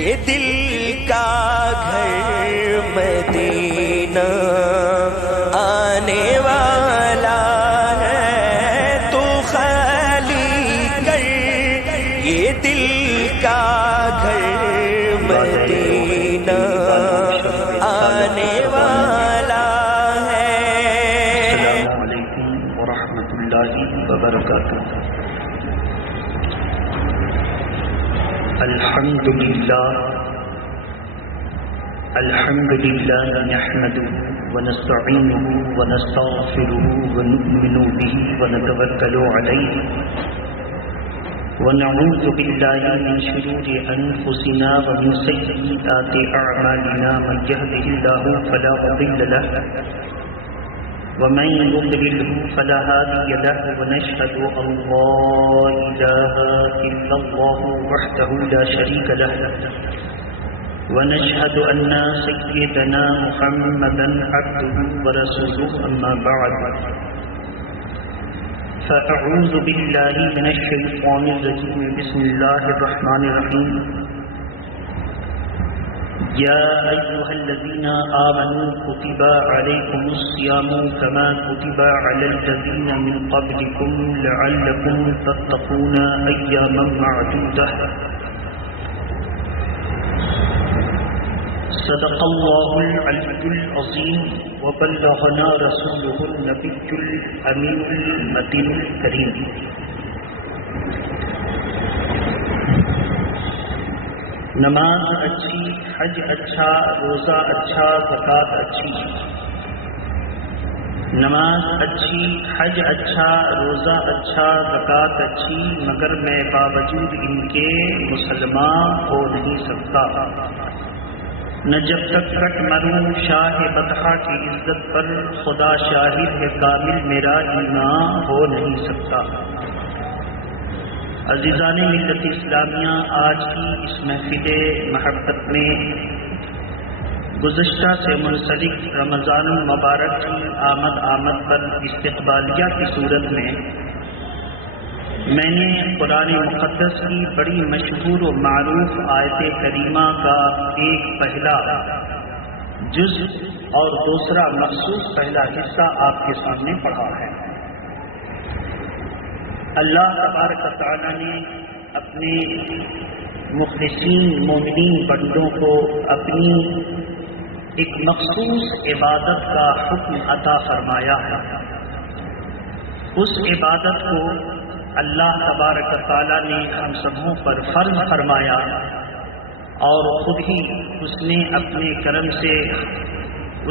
یہ دل کا گھر مدینہ آنے والا ہے، تو خالی کر یہ دل کا گھر مدینہ آنے والا ہے۔ السلام علیکم ورحمۃ اللہ وبرکاتہ۔ الحمد للہ نحمده ونستعینه ونستغفره ونؤمن به ونتوکل علیہ ونعوذ باللہ من شرور انفسنا ومن سیئات اعمالنا، من یهده اللہ فلا مضل له ومن يضلله فلا هادي له، ونشهد أن لا إله إلا الله وحده لا شريك له، ونشهد أن سيدنا محمدا عبده ورسوله، أما بعد فأعوذ بالله من الشيطان الرجيم، بسم الله الرحمن الرحيم۔ يا أيها الذين آمنوا كتب عليكم الصيام كما كتب على الذين من قبلكم لعلكم تتقون أياما معدودة۔ صدق الله العلي العظيم، وبلغنا رسوله النبي الأمين المتين الكريم۔ نماز اچھی، حج اچھا، روزہ اچھا، زکوٰۃ اچھی۔ نماز اچھی، حج اچھا، روزہ اچھا، زکوٰۃ اچھی، مگر میں باوجود ان کے مسلمان ہو نہیں سکتا۔ نہ جب تک کٹ مروں شاہ بطحہ کی عزت پر، خدا شاہد ہے کامل میرا ایمان ہو نہیں سکتا۔ عزیزان ملت اسلامیہ، آج کی اس محفل محبت میں گزشتہ سے منسلک رمضان المبارک کی آمد پر استقبالیہ کی صورت میں نے قرآن مقدس کی بڑی مشہور و معروف آیت کریمہ کا ایک پہلا جز اور دوسرا مخصوص پہلا حصہ آپ کے سامنے پڑھا ہے۔ اللہ تبارک و تعالیٰ نے اپنے مخلصین مومنین بندوں کو اپنی ایک مخصوص عبادت کا حکم عطا فرمایا ہے۔ اس عبادت کو اللہ تبارک و تعالیٰ نے ہم سبوں پر فرض فرمایا، اور خود ہی اس نے اپنے کرم سے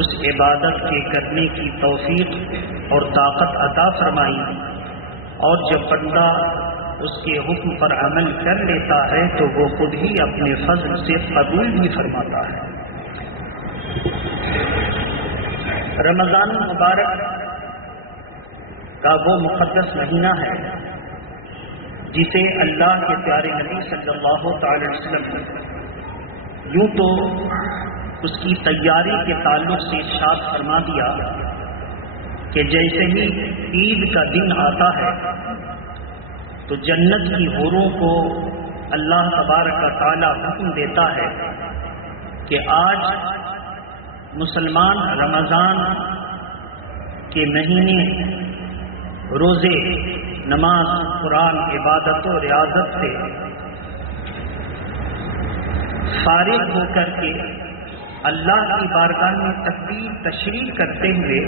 اس عبادت کے کرنے کی توفیق اور طاقت عطا فرمائی، اور جب بندہ اس کے حکم پر عمل کر لیتا ہے تو وہ خود ہی اپنے فضل سے قبول بھی فرماتا ہے۔ رمضان المبارک کا وہ مقدس مہینہ ہے جسے اللہ کے پیارے نبی صلی اللہ تعالی وسلم یوں تو اس کی تیاری کے تعلق سے ارشاد فرما دیا کہ جیسے ہی عید کا دن آتا ہے تو جنت کی حوروں کو اللہ تبارک و تعالی حکم دیتا ہے کہ آج مسلمان رمضان کے مہینے روزے، نماز، قرآن، عبادت و ریاضت سے فارغ ہو کر کے اللہ کی بارگاہ میں تکبیر تشریح کرتے ہوئے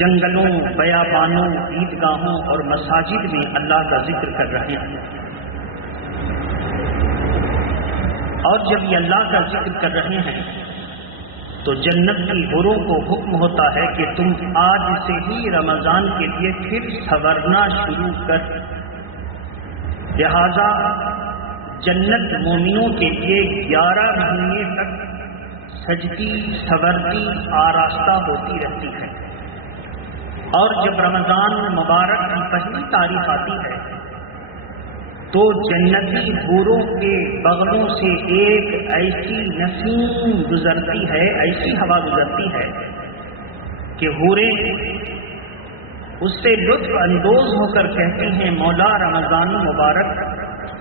جنگلوں، بیابانوں، عیدگاہوں اور مساجد میں اللہ کا ذکر کر رہے ہیں۔ اور جب یہ اللہ کا ذکر کر رہے ہیں تو جنت کی حوروں کو حکم ہوتا ہے کہ تم آج سے ہی رمضان کے لیے پھر سنورنا شروع کر، لہذا جنت مومنوں کے لیے 11 مہینے تک سجتی، سنورتی، آراستہ ہوتی رہتی ہے۔ اور جب رمضان مبارک کی پہلی تاریخ آتی ہے تو جنتی حوروں کے بغلوں سے ایک ایسی نسیم گزرتی ہے، ایسی ہوا گزرتی ہے کہ حوریں اس سے لطف اندوز ہو کر کہتی ہیں، مولا رمضان مبارک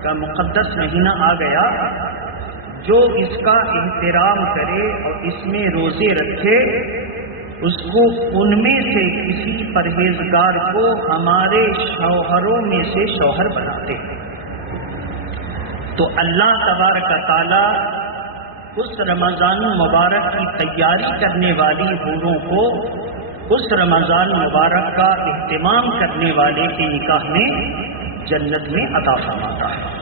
کا مقدس مہینہ آ گیا، جو اس کا احترام کرے اور اس میں روزے رکھے اس کو ان میں سے کسی پرہیزگار کو ہمارے شوہروں میں سے شوہر بناتے ہیں۔ تو اللہ تبارک تعالی اس رمضان مبارک کی تیاری کرنے والی حوروں کو اس رمضان مبارک کا اہتمام کرنے والے کے نکاح میں جنت میں عطا فرماتا ہے۔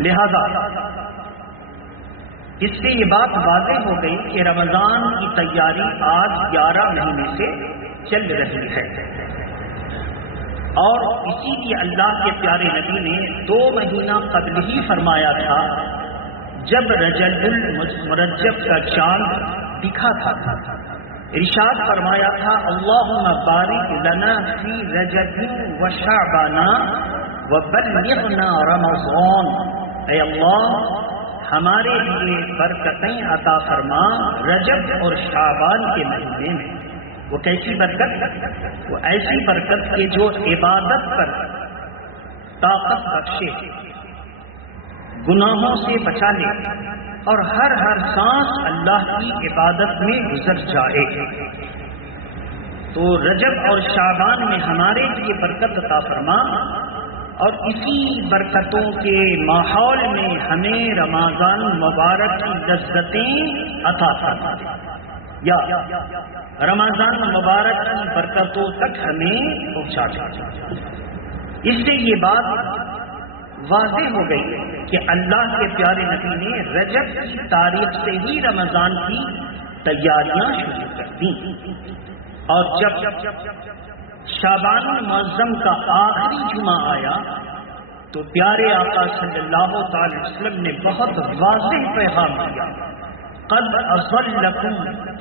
لہذا اس سے یہ بات واضح ہو گئی کہ رمضان کی تیاری آج 11 مہینے سے چل رہی ہے، اور اسی لیے اللہ کے پیارے نبی نے 2 مہینہ قبل ہی فرمایا تھا، جب رجب المرجب کا چاند دکھا تھا، ارشاد فرمایا تھا اللہم بارک لنا فی رجب و شعبان وبلغنا رمضان، اے اللہ ہمارے لیے برکتیں عطا فرما رجب اور شعبان کے مہینے میں۔ وہ کیسی برکت؟ وہ ایسی برکت کہ جو عبادت پر طاقت بخشے، گناہوں سے بچا لے اور ہر سانس اللہ کی عبادت میں گزر جائے۔ تو رجب اور شعبان میں ہمارے لیے برکت عطا فرما، اور اسی برکتوں کے ماحول میں ہمیں رمضان مبارک کی لذتیں عطا فرما، یا رمضان مبارک کی برکتوں تک ہمیں پہنچا دے۔ اس سے یہ بات واضح ہو گئی کہ اللہ کے پیارے نبی نے رجب کی تاریخ سے ہی رمضان کی تیاریاں شروع کر دیں، اور جب شعبان المعظم کا آخری جمعہ آیا تو پیارے آقا صلی اللہ تعالی وسلم نے بہت واضح پیغام دیا، قد اضلکم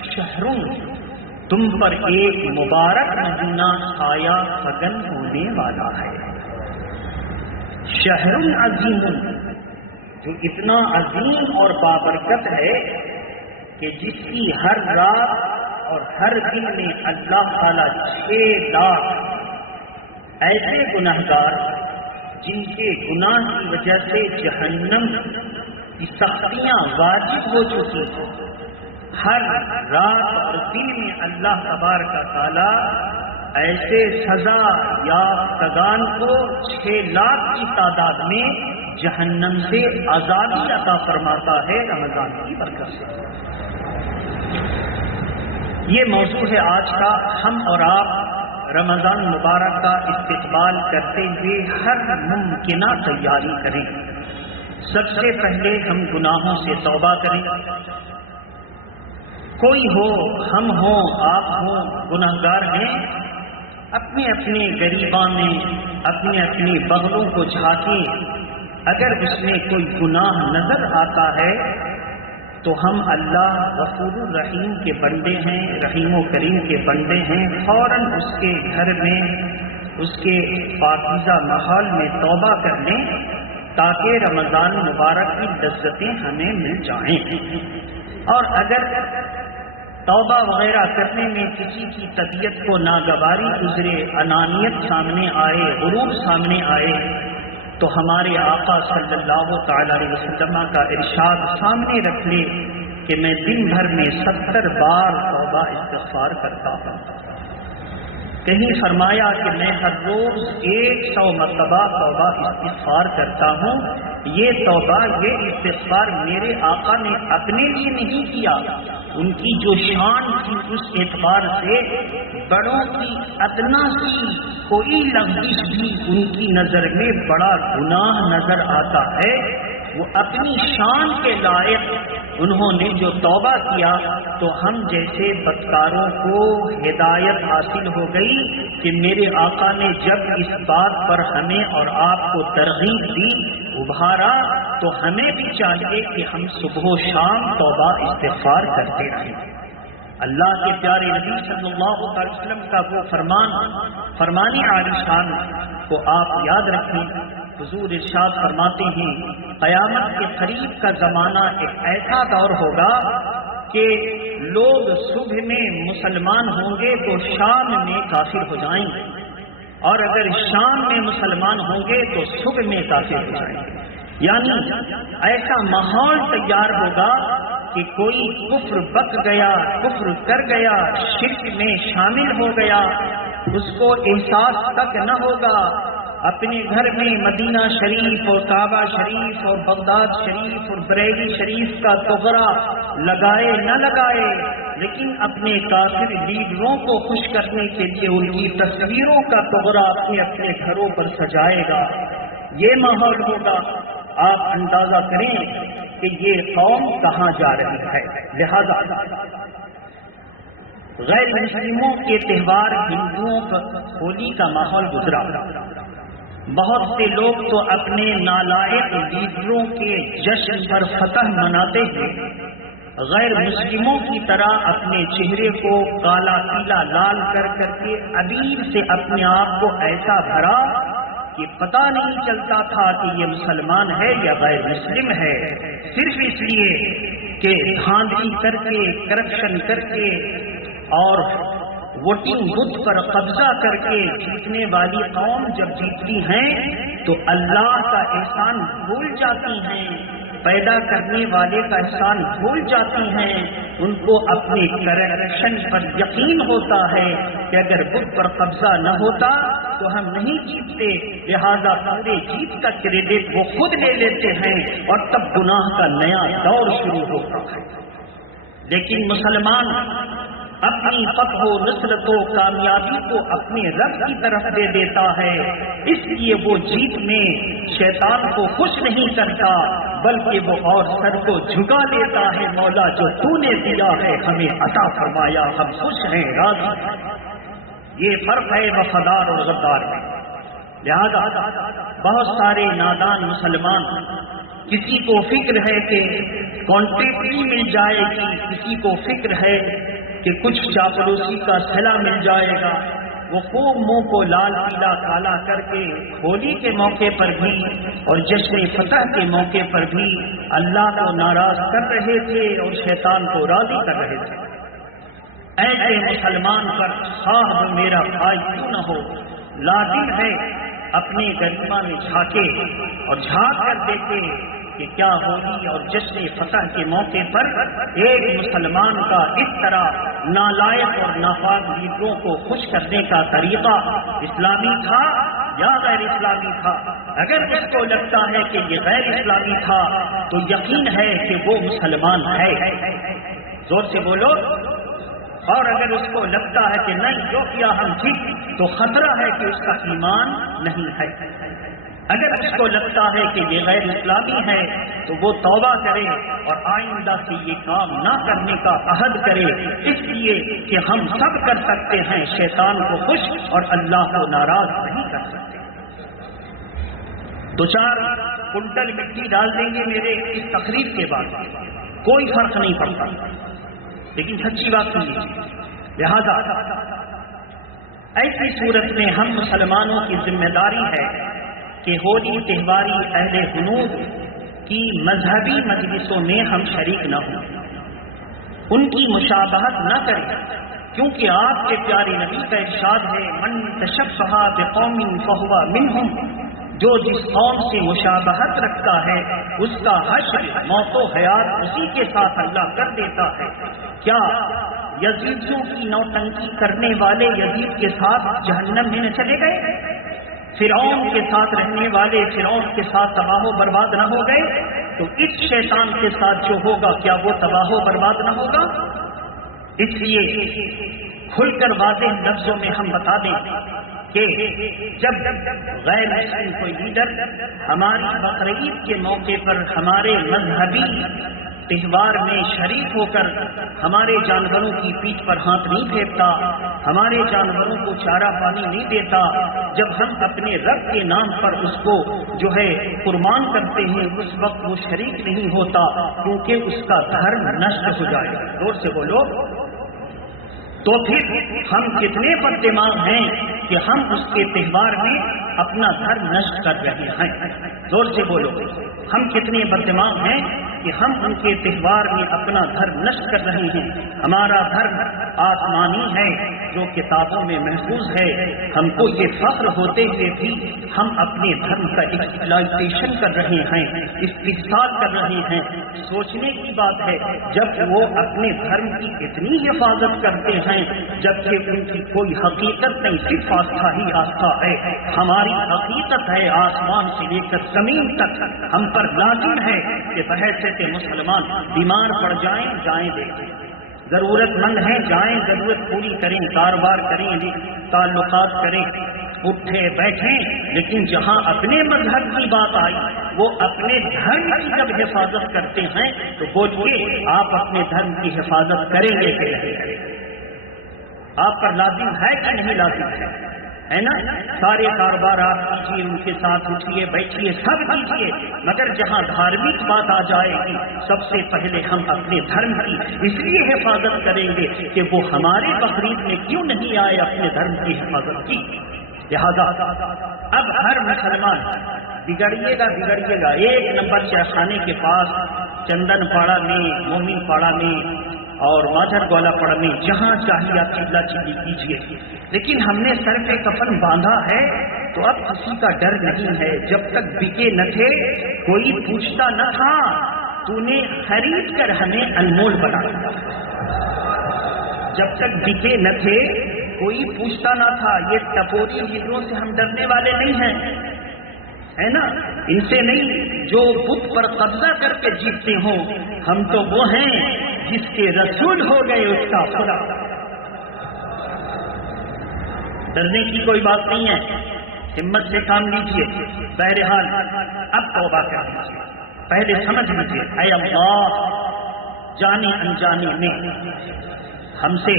شہر، تم پر ایک مبارک مہینہ سایہ فگن ہونے والا ہے۔ شہر عظیم، جو اتنا عظیم اور بابرکت ہے کہ جس کی ہر رات اور ہر دن میں اللہ تعالیٰ 6 لاکھ ایسے گنہگار جن کے گناہ کی وجہ سے جہنم کی سختیاں واجب ہو چکی ہیں، ہر رات اور دن میں اللہ تبارک تعالیٰ ایسے سزا یافتگان کو 6 لاکھ کی تعداد میں جہنم سے آزادی عطا فرماتا ہے رمضان کی برکت سے۔ یہ موضوع ہے آج کا۔ ہم اور آپ رمضان مبارک کا استقبال کرتے ہوئے ہر ممکنہ تیاری کریں۔ سب سے پہلے ہم گناہوں سے توبہ کریں۔ کوئی ہو، ہم ہوں، آپ ہوں، گناہگار ہیں، اپنے اپنے گریباں میں اپنے اپنے بغلوں کو جھانکیں۔ اگر اس میں کوئی گناہ نظر آتا ہے تو ہم اللہ غفور الرحیم کے بندے ہیں، رحیم و کریم کے بندے ہیں، فوراً اس کے گھر میں اس کے پاکیزہ ماحول میں توبہ کر لیں تاکہ رمضان مبارک کی لذتیں ہمیں مل جائیں۔ اور اگر توبہ وغیرہ کرنے میں کسی کی طبیعت کو ناگواری گزرے، انانیت سامنے آئے، غرور سامنے آئے، تو ہمارے آقا صلی اللہ تعالی علیہ وسلم کا ارشاد سامنے رکھ لے کہ میں دن بھر میں 70 بار توبہ استغفار کرتا ہوں۔ کہیں فرمایا کہ میں ہر روز 100 مرتبہ توبہ استغفار کرتا ہوں۔ یہ توبہ، یہ استغفار میرے آقا نے اپنے لیے نہیں کیا، ان کی جو شان تھی اس اعتبار سے بڑوں کی ادنا سی کوئی لفظ بھی ان کی نظر میں بڑا گناہ نظر آتا ہے، وہ اپنی شان کے لائق انہوں نے جو توبہ کیا، تو ہم جیسے بدکاروں کو ہدایت حاصل ہو گئی کہ میرے آقا نے جب اس بات پر ہمیں اور آپ کو ترغیب دی، ابھارا، تو ہمیں بھی چاہیے کہ ہم صبح و شام توبہ استغفار کرتے رہیں۔ اللہ کے پیارے نبی صلی اللہ علیہ وسلم کا وہ فرمان عالی شان کو آپ یاد رکھیں۔ حضور ارشاد فرماتے ہیں قیامت کے قریب کا زمانہ ایک ایسا دور ہوگا کہ لوگ صبح میں مسلمان ہوں گے تو شام میں کافر ہو جائیں گے، اور اگر شام میں مسلمان ہوں گے تو صبح میں کافر ہو جائیں گے۔ یعنی ایسا ماحول تیار ہوگا کہ کوئی کفر بک گیا، کفر کر گیا، شرک میں شامل ہو گیا، اس کو احساس تک نہ ہوگا۔ اپنے گھر میں مدینہ شریف اور کعبہ شریف اور بغداد شریف اور بریلی شریف کا تغرا لگائے نہ لگائے، لیکن اپنے کافر لیڈروں کو خوش کرنے کے لیے ان کی تصویروں کا تغرا اپنے اپنے گھروں پر سجائے گا۔ یہ ماحول ہوگا۔ آپ اندازہ کریں کہ یہ قوم کہاں جا رہی ہے۔ لہذا غیر مسلموں کے تہوار ہندوؤں پر ہولی کا ماحول گزرا۔ بہت سے لوگ تو اپنے نالائق لیڈروں کے جشن پر فتح مناتے ہیں، غیر مسلموں کی طرح اپنے چہرے کو کالا پیلا لال کر کر کے ابیر سے اپنے آپ کو ایسا بھرا کہ پتہ نہیں چلتا تھا کہ یہ مسلمان ہے یا غیر مسلم ہے، صرف اس لیے کہ دھاندلی کر کے، کرپشن کر کے اور ووٹنگ بوتھ پر قبضہ کر کے جیتنے والی قوم جب جیتتی ہیں تو اللہ کا احسان بھول جاتی ہیں، پیدا کرنے والے کا احسان بھول جاتی ہیں۔ ان کو اپنے کرپشن پر یقین ہوتا ہے کہ اگر بت پر قبضہ نہ ہوتا تو ہم نہیں جیتتے، لہذا پورے جیت کا کریڈٹ وہ خود لے لیتے ہیں اور تب گناہ کا نیا دور شروع ہوتا ہے۔ لیکن مسلمان اپنی فتح و نصرت و کامیابی کو اپنے رب کی طرف دے دیتا ہے، اس لیے وہ جیت میں شیطان کو خوش نہیں کرتا، بلکہ وہ اور سر کو جھکا لیتا ہے، مولا جو تو نے دیا ہے ہمیں عطا فرمایا، ہم خوش ہیں، راضی ہیں۔ یہ فرق ہے وفادار اور غدار میں۔ لہذا بہت سارے نادان مسلمان، کسی کو فکر ہے کہ کانٹریکٹری مل جائے گی، کسی کو فکر ہے کہ کچھ چاپلوسی کا صلہ مل جائے گا، وہ خوب منہ کو لال پیلا کالا کر کے ہولی کے موقع پر بھی اور جشن فتح کے موقع پر بھی اللہ کو ناراض کر رہے تھے اور شیطان کو راضی کر رہے تھے۔ ایسے مسلمان پر خواہ میرا بھائی کیوں نہ ہو، لازم ہے اپنے گریباں میں جھانکے اور جھانک کر دیکھے کہ کیا ہولی اور جشن فتح کے موقع پر ایک مسلمان کا اس طرح نالائق اور ناپاک لیڈروں کو خوش کرنے کا طریقہ اسلامی تھا یا غیر اسلامی تھا۔ اگر اس کو لگتا ہے کہ یہ غیر اسلامی تھا تو یقین ہے کہ وہ مسلمان ہے، زور سے بولو۔ اور اگر اس کو لگتا ہے کہ نہیں جو کیا ہم ٹھیک، تو خطرہ ہے کہ اس کا ایمان نہیں ہے۔ اگر اس کو لگتا ہے کہ یہ غیر اسلامی ہے تو وہ توبہ کرے اور آئندہ سے یہ کام نہ کرنے کا عہد کرے، اس لیے کہ ہم سب کر سکتے ہیں شیطان کو خوش اور اللہ کو ناراض نہیں کر سکتے۔ دو چار کنٹل مٹی ڈال دیں گے میرے اس تقریر کے بعد، کوئی فرق نہیں پڑتا، لیکن سچی بات سنیے۔ لہذا ایسی صورت میں ہم مسلمانوں کی ذمہ داری ہے کہ ہولی تہواری اہل حنود کی مذہبی مجلسوں میں ہم شریک نہ ہوں، ان کی مشابہت نہ کریں، کیونکہ آپ کے پیارے نبی کا ارشاد ہے من تشبہ بقوم فہو منہم، جو جس قوم سے مشابہت رکھتا ہے اس کا حشر موت و حیات اسی کے ساتھ اللہ کر دیتا ہے۔ کیا یزیدیوں کی نوٹنکی کرنے والے یزید کے ساتھ جہنم میں نہ چلے گئے؟ فرعون کے ساتھ رہنے والے فرعون کے ساتھ تباہ و برباد نہ ہو گئے؟ تو اس شیطان کے ساتھ جو ہوگا کیا وہ تباہ و برباد نہ ہوگا؟ اس لیے کھل کر واضح لفظوں میں ہم بتا دیں کہ جب غیر مسلم کوئی لیڈر ہماری بقرعید کے موقع پر ہمارے مذہبی تہوار میں شریک ہو کر ہمارے جانوروں کی پیٹھ پر ہاتھ نہیں پھیرتا، ہمارے جانوروں کو چارہ پانی نہیں دیتا، جب ہم اپنے رب کے نام پر اس کو جو ہے قربان کرتے ہیں، اس وقت وہ شریک نہیں ہوتا، کیونکہ اس کا دھرم نشٹ ہو جائے گا۔ زور سے بولو۔ تو پھر ہم کتنے پر دماغ ہیں کہ ہم اس کے تہوار میں اپنا دھرم نشٹ کر رہے ہیں؟ زور سے بولو۔ ہم کتنے بددماغ ہیں کہ ہم ان کے تہوار میں اپنا دھرم نشٹ کر رہے ہیں؟ ہمارا دھرم آسمانی ہے، جو کتابوں میں محفوظ ہے، ہم کو یہ فخر ہوتے ہوئے بھی ہم اپنے دھرم کا ایکسپلائٹیشن کر رہے ہیں، استحصال کر رہے ہیں۔ سوچنے کی بات ہے جب وہ اپنے دھرم کی اتنی حفاظت کرتے ہیں جبکہ ان کی کوئی حقیقت نہیں، صرف آستھا ہی آستھا ہے۔ ہماری حقیقت ہے آسمان سے لے کر زمین تک ہم پر لازم ہے کہ بحیثیت مسلمان بیمار پڑ جائیں دیکھیں، ضرورت مند ہیں جائیں، ضرورت پوری کریں، کاروبار کریں، تعلقات کریں، اٹھے بیٹھیں، لیکن جہاں اپنے مذہب کی بات آئی وہ اپنے دھرم کی جب حفاظت کرتے ہیں تو بولیے آپ اپنے دھرم کی حفاظت کریں گے کہ نہیں کریں گے؟ آپ پر لازم ہے کہ نہیں لازم ہے نا؟ سارے کاروبار آپ کیجیے، ان کے ساتھ اٹھیے بیٹھیے، سب کیجیے، مگر جہاں دھارمک بات آ جائے گی سب سے پہلے ہم اپنے دھرم کی اس لیے حفاظت کریں گے کہ وہ ہمارے بقرعید میں کیوں نہیں آئے اپنے دھرم کی حفاظت کی۔ لہذا اب ہر مسلمان بگڑیے گا، ایک نمبر چائے کے پاس چندن پاڑا میں، مومن پاڑا میں اور ماجر گولا پڑ میں جہاں چاہیے آپ چلا چلی کیجیے، لیکن ہم نے سر پہ کفن باندھا ہے تو اب کسی کا ڈر نہیں ہے۔ جب تک بکے نہ تھے کوئی پوچھتا نہ تھا، تو نے خرید کر ہمیں انمول بنا دیا۔ جب تک بکے نہ تھے کوئی پوچھتا نہ تھا۔ یہ ٹپوری ہجروں سے ہم ڈرنے والے نہیں ہیں، ہے نا؟ ان سے نہیں جو بت پر قبضہ کر کے جیتتے ہوں، ہم تو وہ ہیں جس کے رسول ہو گئے اس کا خدا۔ ڈرنے کی کوئی بات نہیں ہے، ہمت سے کام لیجیے۔ بہرحال اب توبہ کر لیجیے، پہلے سمجھ لیجیے اے اللہ جانے انجانے میں ہم سے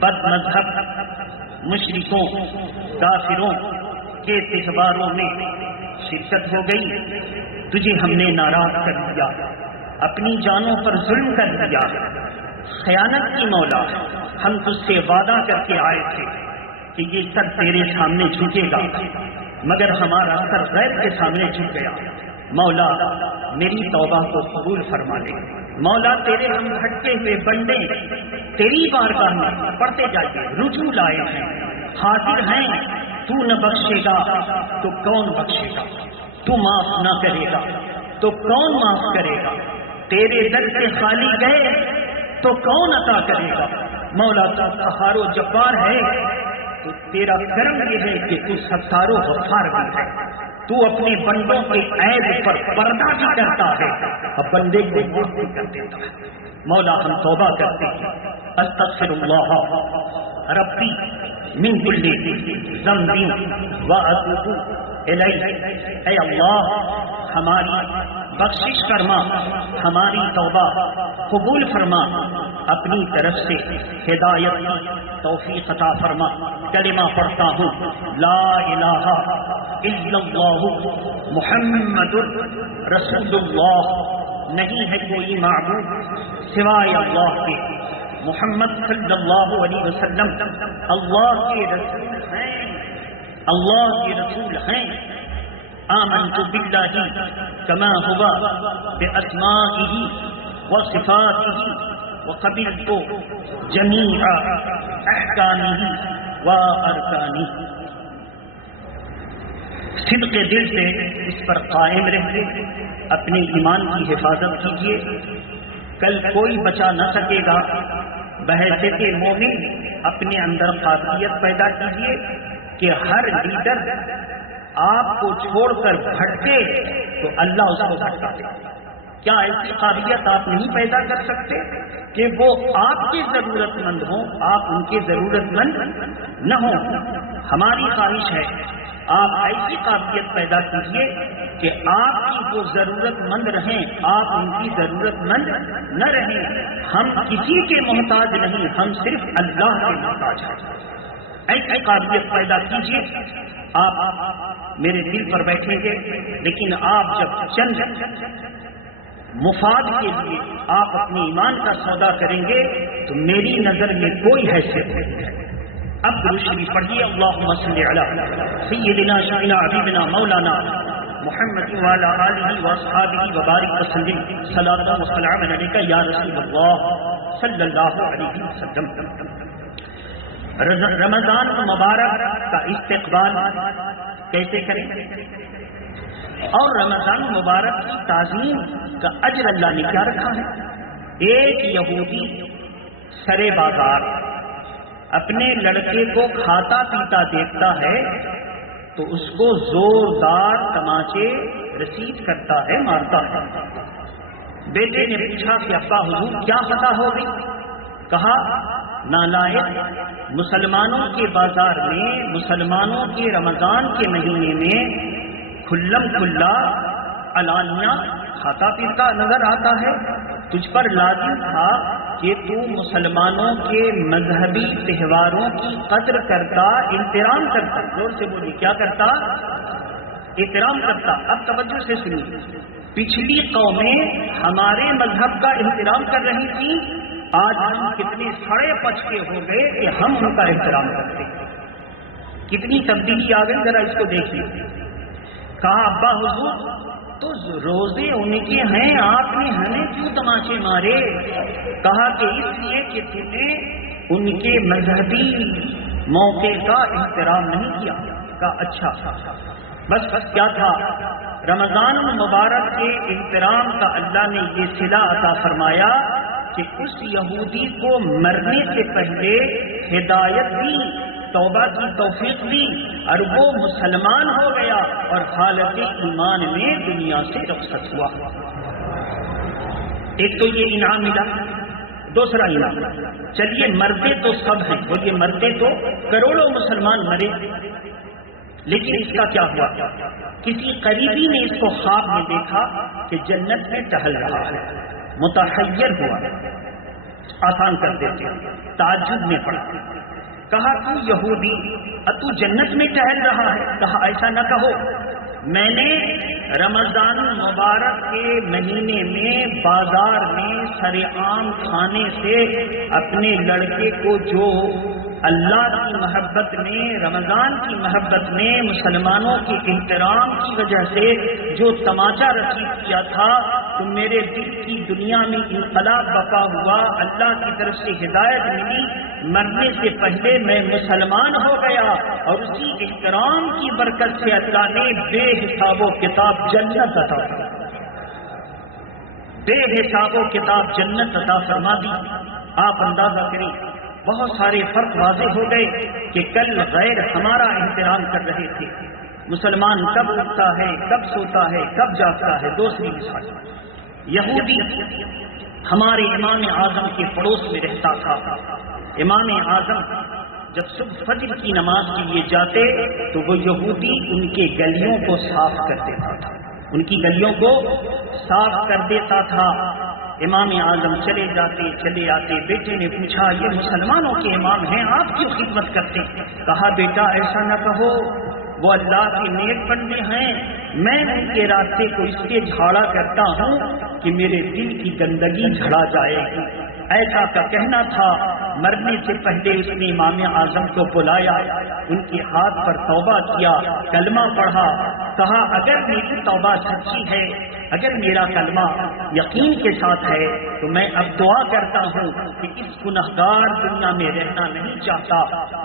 بد مذہب مشرکوں کافروں کے تہواروں میں شرکت ہو گئی، تجھے ہم نے ناراض کر دیا، اپنی جانوں پر ظلم کر دیا، خیانت کی مولا۔ ہم تجھ سے وعدہ کر کے آئے تھے کہ یہ سر تیرے سامنے جھکے گا، مگر ہمارا سر غیر کے سامنے جھک گیا۔ مولا میری توبہ کو قبول فرما لے۔ مولا تیرے ہم بھٹکے ہوئے بندے تیری بارگاہ میں پڑھتے جائیے، رجوع لائے ہیں، حاضر ہیں۔ تو نہ بخشے گا تو کون بخشے گا؟ تو معاف نہ کرے گا تو کون معاف کرے گا؟ تیرے در سے خالی گئے تو کون عطا کرے گا؟ مولا تو قہار و جبار ہے، تو تیرا کرم یہ ہے کہ تو ستار و غفار بھی ہے۔ تو اپنے بندوں کے عیب پر پردہ بھی کرتا ہے اور بندے کو معاف بھی کر دیتا ہے۔ مولا ہم توبہ کرتے ہیں، استغفر اللہ ربی من کل ذنب واتوب الیہ۔ اے اللہ ہماری بخشش فرما، ہماری توبہ قبول فرما، اپنی طرف سے ہدایت کی توفیق عطا فرما۔ کلمہ پڑھتا ہوں، لا الہ الا اللہ محمد رسول اللہ۔ نہیں ہے کوئی معبود سوائے اللہ کے، محمد صلی اللہ علیہ وسلم اللہ کے رسول ہیں، اللہ کے رسول ہیں۔ آمنت باللہ کما ہوا باسمائہ وصفاتہ وقبلت جمیع احکامہ وارکانہ۔ صدق دل سے اس پر قائم رہیے، اپنے ایمان کی حفاظت کیجیے، کل کوئی بچا نہ سکے گا۔ بحیثیت مومن اپنے اندر قابلیت پیدا کیجیے کہ ہر لیڈر آپ کو چھوڑ کر بھٹکے تو اللہ اس کو بھٹکا دے۔ کیا ایسی قابلیت آپ نہیں پیدا کر سکتے کہ وہ آپ کے ضرورت مند ہوں، آپ ان کے ضرورت مند نہ ہوں؟ ہماری خواہش ہے آپ ایسی قابلیت پیدا کیجیے کہ آپ کی وہ ضرورت مند رہیں، آپ ان کی ضرورت مند نہ رہیں۔ ہم کسی کے محتاج نہیں، ہم صرف اللہ کے محتاج ہیں۔ ایسی قابلیت پیدا کیجیے۔ آپ میرے دل پر بیٹھیں گے، لیکن آپ جب چند مفاد کے لیے آپ اپنے ایمان کا سودا کریں گے تو میری نظر میں کوئی حیثیت نہیں ہے۔ اب درود شریف پڑھیے، اللہم صلی علی سیدنا شیخنا حبیبنا مولانا محمد وعلی آلہ واصحابہ وبارک وسلم، صلاۃ و سلام علیک یا رسول اللہ صلی اللہ علیہ وسلم۔ رمضان مبارک کا استقبال کیسے کریں اور رمضان مبارک کی تعظیم کا اجر اللہ نے کیا رکھا ہے؟ ایک یہودی سرے بازار اپنے لڑکے کو کھاتا پیتا دیکھتا ہے تو اس کو زوردار تماچے رسید کرتا ہے، مارتا ہے۔ بیٹے نے پوچھا کہ ابا حضور کیا خطا ہو گئی؟ کہا نالائق، مسلمانوں کے بازار میں، مسلمانوں کے رمضان کے مہینے میں کھلم کھلا علانیہ کھاتا پیتا نظر آتا ہے، تجھ پر لازم تھا کہ تو مسلمانوں کے مذہبی تہواروں کی قدر کرتا، احترام کرتا۔ زور سے بولی، کیا کرتا؟ احترام کرتا۔ اب توجہ سے سنیے، پچھلی قومیں ہمارے مذہب کا احترام کر رہی تھی، آج ہم کتنے سڑے پچکے ہو گئے کہ ہم ان کا احترام کرتے ہیں۔ کتنی تبدیلی آ گئی، ذرا اس کو دیکھیے۔ کہا ابا حضور تو روزے ان کے ہیں، آپ نے ہمیں کیوں تماشے مارے؟ کہا کہ اس لیے کہ تم نے ان کے مذہبی موقع کا احترام نہیں کیا۔ کہا اچھا، بس کیا تھا؟ رمضان المبارک کے احترام کا اللہ نے یہ صلہ عطا فرمایا کہ اس یہودی کو مرنے سے پہلے ہدایت دی، توبہ کی توفیق دی، اور وہ مسلمان ہو گیا اور حالت ایمان میں دنیا سے رخصت ہوا۔ ایک تو یہ انعام ملا، دوسرا انعام، چلیے مرتے تو سب ہیں، بولیے مرتے تو کروڑوں مسلمان مرے، لیکن اس کا کیا ہوا؟ کسی قریبی نے اس کو خواب میں دیکھا کہ جنت میں ٹہل رہا ہے، متحیر ہوا۔ آسان کر دیتے، تعجب میں پڑا، کہا تو یہودی تو جنت میں ٹہل رہا ہے؟ کہا ایسا نہ کہو، میں نے رمضان مبارک کے مہینے میں بازار میں سر عام کھانے سے اپنے لڑکے کو جو اللہ کی محبت میں، رمضان کی محبت میں، مسلمانوں کے احترام کی وجہ سے جو تماچا رسید کیا تھا، تو میرے دل کی دنیا میں انقلاب بپا ہوا، اللہ کی طرف سے ہدایت ملی، مرنے سے پہلے میں مسلمان ہو گیا، اور اسی احترام کی برکت سے اللہ نے بے حساب و کتاب جنت عطا فرما، بے حساب و کتاب جنت عطا فرما دی۔ آپ اندازہ کریں، بہت سارے فرق واضح ہو گئے کہ کل غیر ہمارا احترام کر رہے تھے۔ مسلمان کب اٹھتا ہے، کب سوتا ہے، کب جاگتا ہے۔ دوسری مثال، یہودی ہمارے امام اعظم کے پڑوس میں رہتا تھا۔ امام اعظم جب صبح فجر کی نماز کے لیے جاتے تو وہ یہودی ان کے گلیوں کو صاف کر دیتا تھا، ان کی گلیوں کو صاف کر دیتا تھا۔ امام اعظم چلے جاتے چلے آتے، بیٹے نے پوچھا یہ مسلمانوں کے امام ہیں، آپ کیوں خدمت کرتے؟ کہا بیٹا ایسا نہ کہو، وہ اللہ کے نیک بندے ہیں، میں ان کے راستے کو اس لیے جھاڑا کرتا ہوں کہ میرے دل کی گندگی جھڑا جائے گی۔ ایسا کا کہنا تھا۔ مرنے سے پہلے اس نے امام اعظم کو بلایا، ان کے ہاتھ پر توبہ کیا، کلمہ پڑھا، کہا اگر میری توبہ سچی ہے، اگر میرا کلمہ یقین کے ساتھ ہے تو میں اب دعا کرتا ہوں کہ اس گنہگار دنیا میں رہنا نہیں چاہتا،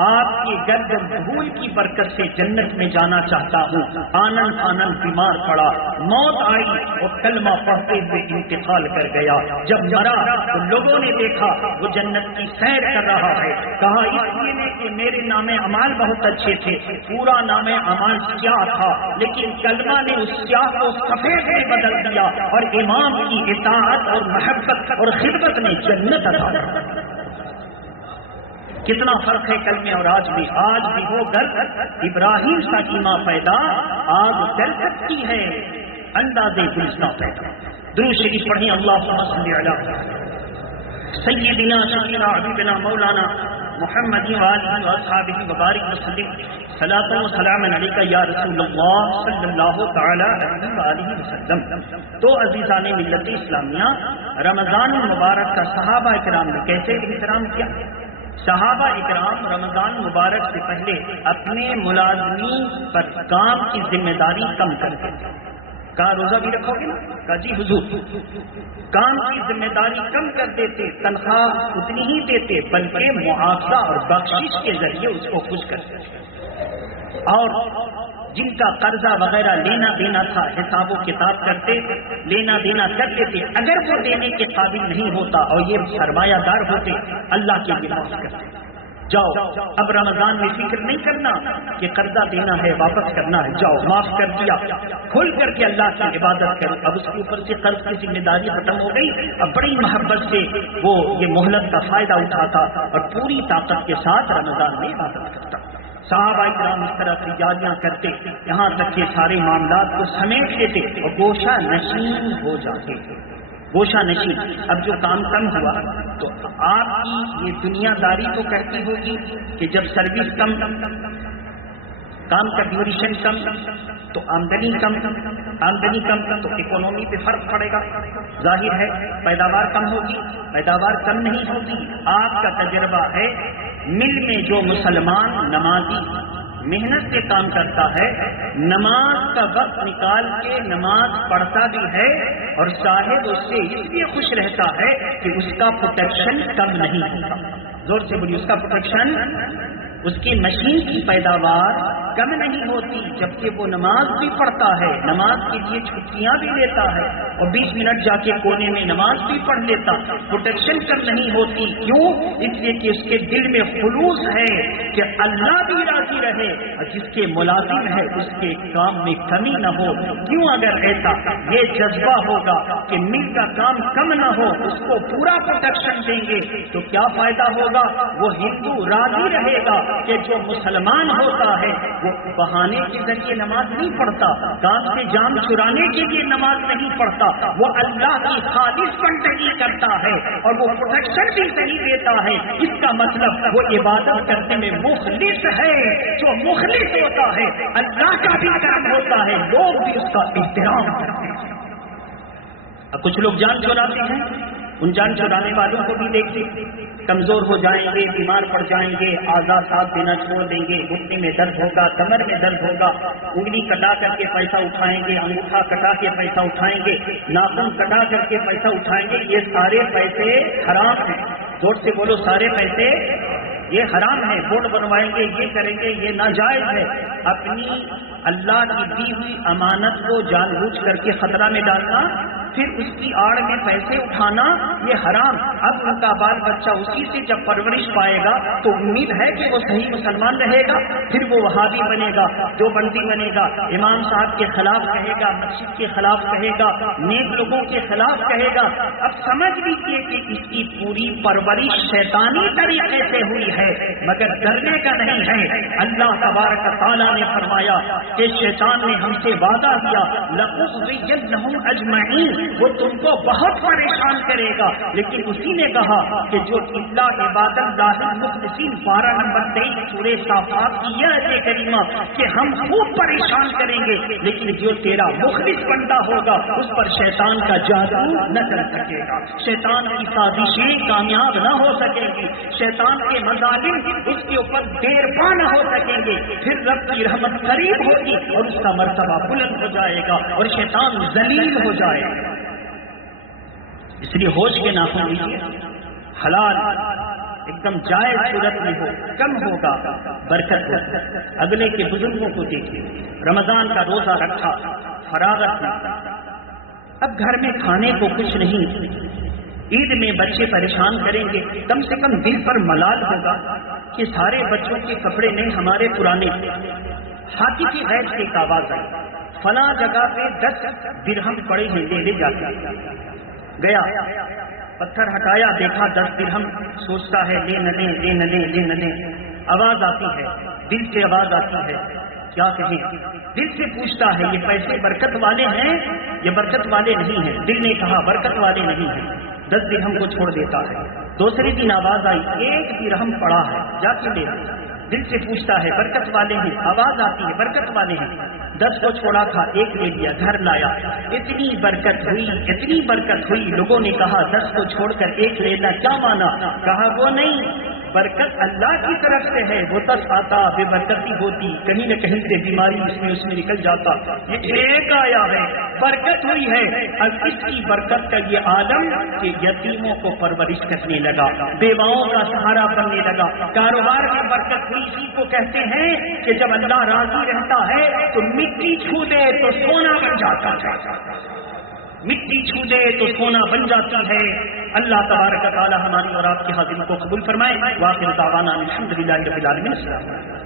آپ کے گرد دھول کی برکت سے جنت میں جانا چاہتا ہوں۔ آنن آنن بیمار پڑا، موت آئی اور کلمہ پڑھتے ہوئے انتقال کر گیا۔ جب مرا تو لوگوں نے دیکھا وہ جنت کی سیر کر رہا ہے، کہا اس لیے کہ میرے نام اعمال بہت اچھے تھے، پورا نام اعمال سیاہ تھا، لیکن کلمہ نے اس سیاہ کو سفید میں بدل دیا، اور امام کی اطاعت اور محبت اور خدمت نے جنت عطا کی۔ کتنا فرق ہے کلمے اور آج بھی۔ آج بھی ہو گھر ابراہیم سا کیما پیدا، آگ جل سکتی ہے اندازے گلستہ پیدا۔ درود شریف پڑھیں، اللہم صلی علی سیدنا شفیعنا حبیبنا مولانا محمد وآلہ وأصحابہ وبارک وسلم۔ صلاۃ و سلام علیک یا رسول اللہ صلی اللہ تعالی علیہ وآلہ وسلم۔ تو عزیزان ملت اسلامیہ، رمضان المبارک کا صحابہ اکرام نے کیسے احترام کیا؟ صحابہ اکرام رمضان مبارک سے پہلے اپنے ملازمین پر کام کی ذمہ داری کم کرتے تھے، کہا روزہ بھی رکھو گے نا؟ کہا جی حضور. کام کی ذمہ داری کم کر دیتے، تنخواہ اتنی ہی دیتے، بلکہ معاوضہ اور بخشش کے ذریعے اس کو خوش کرتے. اور جن کا قرضہ وغیرہ لینا دینا تھا حساب و کتاب کرتے، لینا دینا کرتے تھے، اگر وہ دینے کے قابل نہیں ہوتا اور یہ سرمایہ دار ہوتے، اللہ کے لیے معاف کرتے. جاؤ اب رمضان میں فکر نہیں کرنا کہ قرضہ دینا ہے واپس کرنا ہے، جاؤ معاف کر دیا، کھل کر کے اللہ کی عبادت کرو. اب اس کے اوپر سے قرض کی ذمہ داری ختم ہو گئی. اب بڑی محبت سے وہ یہ مہلت کا فائدہ اٹھاتا اور پوری طاقت کے ساتھ رمضان میں عبادت کرتا. صحابہ کرام اس طرح تیاریاں کرتے، یہاں تک کہ سارے معاملات کو سمیٹ لیتے اور گوشہ نشین ہو جاتے. گوشہ نشین. اب جو کام کم ہوا تو آپ کی یہ دنیا داری تو کہتی ہوگی کہ جب سروس کم، کام کا ڈیوریشن کم تو آمدنی کم، آمدنی کم تو اکانومی پہ فرق پڑے گا. ظاہر ہے پیداوار کم ہوگی، پیداوار کم نہیں ہوگی. آپ کا تجربہ ہے مل میں جو مسلمان نمازی محنت سے کام کرتا ہے، نماز کا وقت نکال کے نماز پڑھتا بھی ہے اور صاحب اس سے اس لیے خوش رہتا ہے کہ اس کا پروٹیکشن کم نہیں ہوتا. زور سے بولیے، اس کا پروٹیکشن، اس کی مشین کی پیداوار کم نہیں ہوتی، جبکہ وہ نماز بھی پڑھتا ہے، نماز کے لیے چھٹیاں بھی لیتا ہے اور 20 منٹ جا کے کونے میں نماز بھی پڑھ لیتا. پروٹیکشن کم نہیں ہوتی. کیوں؟ اس لیے کہ اس کے دل میں خلوص ہے کہ اللہ بھی راضی رہے اور جس کے ملازم ہے اس کے کام میں کمی نہ ہو. کیوں؟ اگر ایسا یہ جذبہ ہوگا کہ مل کا کام کم نہ ہو، اس کو پورا پروٹیکشن دیں گے تو کیا فائدہ ہوگا؟ وہ ہندو راضی رہے گا کہ جو مسلمان ہوتا ہے وہ بہانے کے ذریعے نماز نہیں پڑھتا، کام سے جان چھڑانے کے لیے نماز نہیں پڑھتا، وہ اللہ کی خالص بندگی کرتا ہے اور وہ پروٹیکشن بھی صحیح دیتا ہے. اس کا مطلب وہ عبادت کرنے میں مخلص ہے. جو مخلص ہوتا ہے اللہ کا بھی کرم ہوتا ہے، لوگ بھی اس کا احترام کرتے ہیں. اب کچھ لوگ جان چراتے ہیں، ان جان چرانے والوں کو بھی دیکھتے، کمزور ہو جائیں گے، بیمار پڑ جائیں گے، اعضاء ساتھ دینا چھوڑ دیں گے، گھٹنے میں درد ہوگا، کمر میں درد ہوگا، انگلی کٹا کر کے پیسہ اٹھائیں گے، انگوٹھا کٹا کے پیسہ اٹھائیں گے، ناخن کٹا کر کے پیسہ اٹھائیں گے. یہ سارے پیسے حرام ہیں. زور سے بولو، سارے پیسے یہ حرام ہے. بورڈ بنوائیں گے، یہ کریں گے، یہ ناجائز ہے. اپنی اللہ کی دی ہوئی امانت کو جان بوجھ کر کے خطرہ میں ڈالنا، پھر اس کی آڑ میں پیسے اٹھانا، یہ حرام. اب ان کا بال بچہ اسی سے جب پرورش پائے گا تو امید ہے کہ وہ صحیح مسلمان رہے گا، پھر وہ وہابی بنے گا، دیوبندی بنے گا، امام صاحب کے خلاف کہے گا، مسجد کے خلاف کہے گا، نیک لوگوں کے خلاف کہے گا. اب سمجھ لیجیے کہ اس کی پوری پرورش شیطانی طریقے سے ہوئی ہے، مگر ڈرنے کا نہیں ہے. اللہ تبارک تعالیٰ نے فرمایا کہ شیطان نے ہم سے وعدہ کیا لَأُغْوِيَنَّهُمْ أَجْمَعِينَ، وہ تم کو بہت پریشان کرے گا. لیکن اسی نے کہا کہ جو اللہ عبادت ظاہر مخلصین 12 نمبر 23 سورہ صافات کی یہ آیت کریمہ کہ ہم خوب پریشان کریں گے، لیکن جو تیرا مخلص بندہ ہوگا اس پر شیطان کا جادو نہ کر سکے گا، شیطان کی سازشیں کامیاب نہ ہو سکیں گی، شیطان کے مظالم اس کے اوپر دیر پا نہ ہو سکیں گے. پھر رب کی رحمت قریب ہوگی اور اس کا مرتبہ بلند ہو جائے گا اور شیطان ذلیل ہو جائے گا. اس لیے ہوش کے ناخن لیجیے، حلال ایک دم جائز صورت میں ہو، کم ہوگا برکت ہوگا. اگلے کے بزرگوں کو دیکھیے، رمضان کا روزہ رکھا، فراغت میں، اب گھر میں کھانے کو کچھ نہیں، عید میں بچے پریشان کریں گے، کم سے کم دل پر ملال ہوگا کہ سارے بچوں کے کپڑے نہیں ہمارے پرانے. ہاتھی کی غیب سے ایک آواز آئی، فلاں جگہ پہ 10 درہم پڑے ہیں، لے جاتے. گیا، پتھر ہٹایا، دیکھا 10 درہم، سوچتا ہے لے نہ لیں، لے نہ لیں، لے نہ لیں. آواز آتی ہے، دل سے آواز آتی ہے، کیا کہیں؟ دل سے پوچھتا ہے یہ پیسے برکت والے ہیں یا برکت والے نہیں ہیں؟ دل نے کہا برکت والے نہیں ہیں، 10 درہم کو چھوڑ دیتا ہے. دوسرے دن آواز آئی 1 درہم پڑا ہے، جا کے لے. دل سے پوچھتا ہے برکت والے ہیں، آواز آتی ہے برکت والے ہیں، 10 کو چھوڑا تھا، 1 لے لیا، گھر لایا. اتنی برکت ہوئی، اتنی برکت ہوئی، لوگوں نے کہا 10 کو چھوڑ کر 1 لینا کیا مانا؟ کہا وہ نہیں، برکت اللہ کی طرف سے ہے، وہ تس آتا بے برکتی ہوتی، کہیں نہ کہیں سے بیماری اس میں نکل جاتا، یہ ایک آیا ہے برکت ہوئی ہے۔ اب اس کی برکت کا یہ عالم کہ یتیموں کو پرورش کرنے لگا، بیواؤں کا سہارا بننے لگا، کاروبار میں برکت ہوئی۔ اسی کو کہتے ہیں کہ جب اللہ راضی رہتا ہے تو مٹی چھو دے تو سونا بن جاتا ہے، مٹی چھو دے تو سونا بن جاتی ہے۔ اللہ تبارک و تعالی ہماری اور آپ کی حاضری کو قبول فرمائے۔ واخر دعوانا الحمدللہ رب العالمین۔